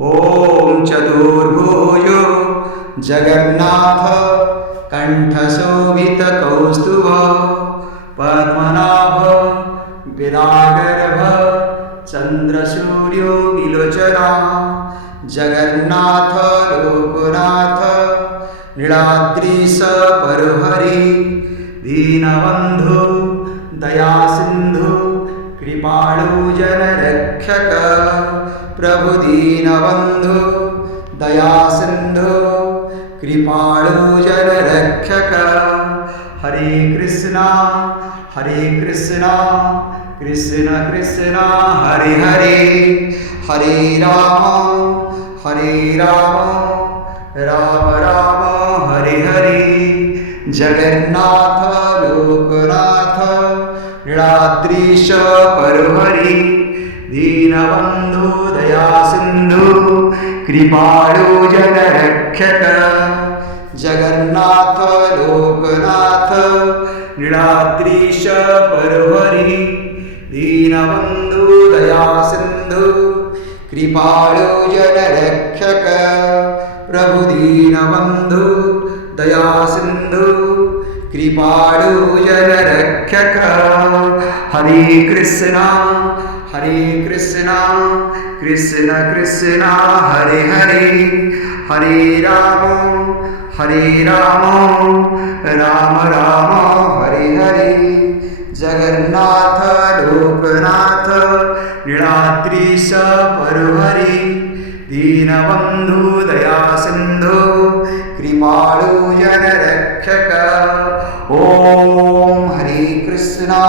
ॐ चतुर्भुजो जगन्नाथ कण्ठशोभितकौस्तुभ पद्मनाभ विरागर्भ चन्द्रसूर्यो विलोचना जगन्नाथ लोकनाथ नीलाद्रीश परहरि दीनबन्धु दयासिन्धु कृपाळु जनरक्षक प्रभु दीनबन्धु दयासिन्धु कृपाळु जनरक्षक। हरे कृष्णा कृष्ण कृष्ण हरे हरे, हरे राम राम राम हरे हरे। जगन्नाथ लोकनाथ नीलाद्रीश परहरि दीनबन्धु दयासिन्धु कृपाळु जनरक्षक। जगन्नाथ लोकनाथ नीलाद्रीश परहरि दीनबन्धु दयासिन्धु कृपाळु जनरक्षक प्रभु दीनबन्धु दयासिन्धु कृपाळु जनरक्षक। हरे कृष्णा कृष्ण कृष्ण हरे हरे, हरे राम राम राम हरे हरे। जगन्नाथ लोकनाथ नीलाद्रीश परहरि दीनबन्धु दयासिन्धु कृपाळु जनरक्षक। ॐ हरे कृष्णा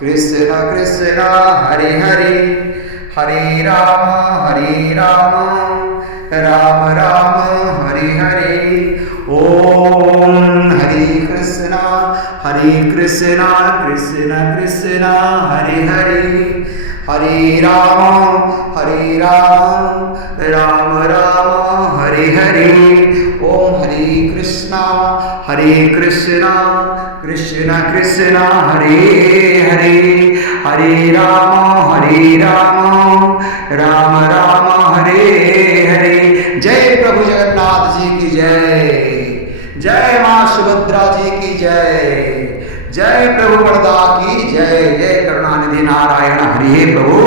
कृष्ण कृष्ण हरे हरे, हरे राम राम राम हरे हरे। ॐ हरे कृष्णा कृष्ण कृष्ण हरे हरे, हरे राम राम राम हरे हरे। ओम हरे कृष्णा कृष्ण कृष्ण हरे हरे, हरे राम राम राम हरे हरे। जय प्रभु जगन्नाथ जी की जय, जय माँ सुभद्रा जी की जय, जय प्रभु बड़दा की जय, जय करुणानिधि नारायण हरि प्रभु।